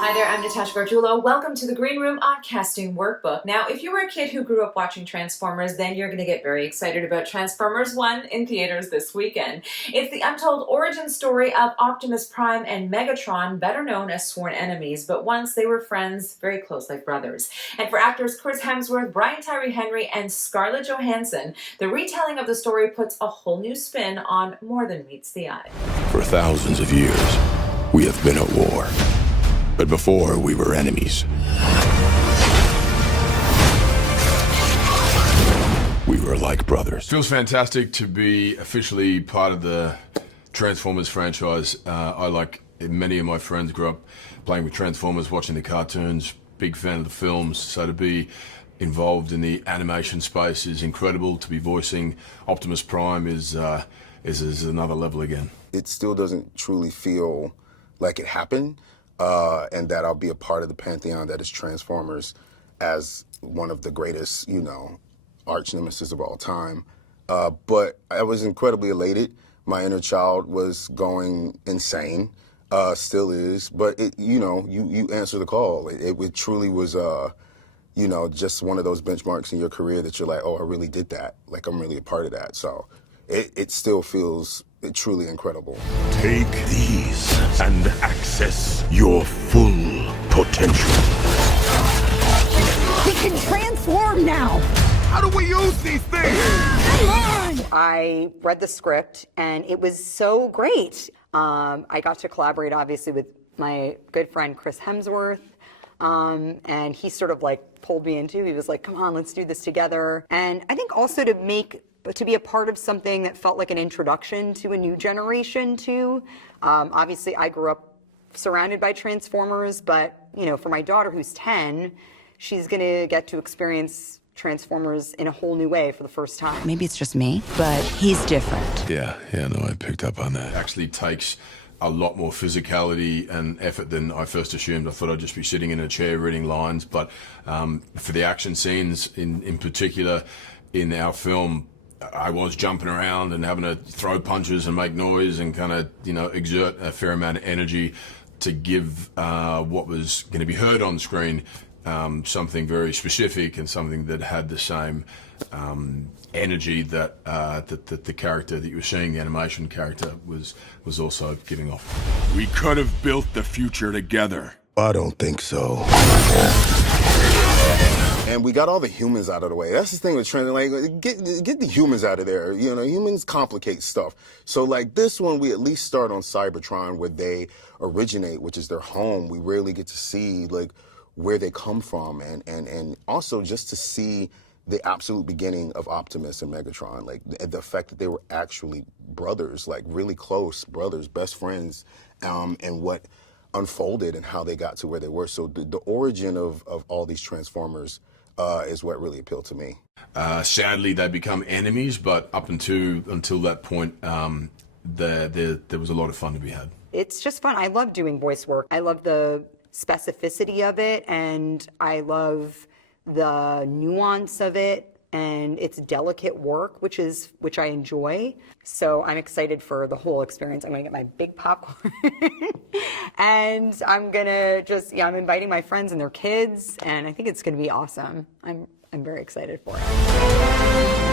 Hi there, I'm Natasha Gargiulo. Welcome to the Green Room on Casting Workbook. Now, if you were a kid who grew up watching Transformers, then you're going to get very excited about Transformers ONE in theaters this weekend. It's the untold origin story of Optimus Prime and Megatron, better known as sworn enemies, but once they were friends, very close like brothers. And for actors Chris Hemsworth, Tyree Henry, and Scarlett Johansson, the retelling of the story puts a whole new spin on more than meets the eye. For thousands of years, we have been at war. But before, we were enemies. We were like brothers. Feels fantastic to be officially part of the Transformers franchise. I, like many of my friends, grew up playing with Transformers, watching the cartoons, big fan of the films. So to be involved in the animation space is incredible. To be voicing Optimus Prime is another level again. It still doesn't truly feel like it happened. And that I'll be a part of the pantheon that is Transformers as one of the greatest, arch nemesis of all time. But I was incredibly elated. My inner child was going insane, still is. But you answer the call. It truly was, just one of those benchmarks in your career that you're like, oh, I really did that. Like, I'm really a part of that. So it still feels truly incredible. Take these and access your full potential. We can transform now! How do we use these things? Come on! I read the script and it was so great. I got to collaborate obviously with my good friend Chris Hemsworth. And he sort of like pulled me into, he was like, come on, let's do this together. And I think also to be a part of something that felt like an introduction to a new generation too. Obviously I grew up surrounded by Transformers, but for my daughter who's 10, she's gonna get to experience Transformers in a whole new way for the first time. Maybe it's just me, but he's different. Yeah, no, I picked up on that. It actually takes a lot more physicality and effort than I first assumed. I thought I'd just be sitting in a chair reading lines, but for the action scenes in particular in our film, I was jumping around and having to throw punches and make noise and kind of, exert a fair amount of energy to give what was going to be heard on screen something very specific and something that had the same energy that the character that you were seeing, the animation character, was also giving off. We could have built the future together. I don't think so. And we got all the humans out of the way. That's the thing with Trent. Like, get the humans out of there. Humans complicate stuff. So, like, this one, we at least start on Cybertron, where they originate, which is their home. We rarely get to see, like, where they come from. And also just to see the absolute beginning of Optimus and Megatron. Like, the fact that they were actually brothers, like, really close brothers, best friends, and what unfolded and how they got to where they were. So the origin of all these Transformers is what really appealed to me. Sadly, they become enemies, but up until that point, there was a lot of fun to be had. It's just fun. I love doing voice work. I love the specificity of it, and I love the nuance of it, and it's delicate work, which I enjoy. So I'm excited for the whole experience. I'm gonna get my big popcorn and I'm gonna I'm inviting my friends and their kids, and I think it's gonna be awesome. I'm very excited for it.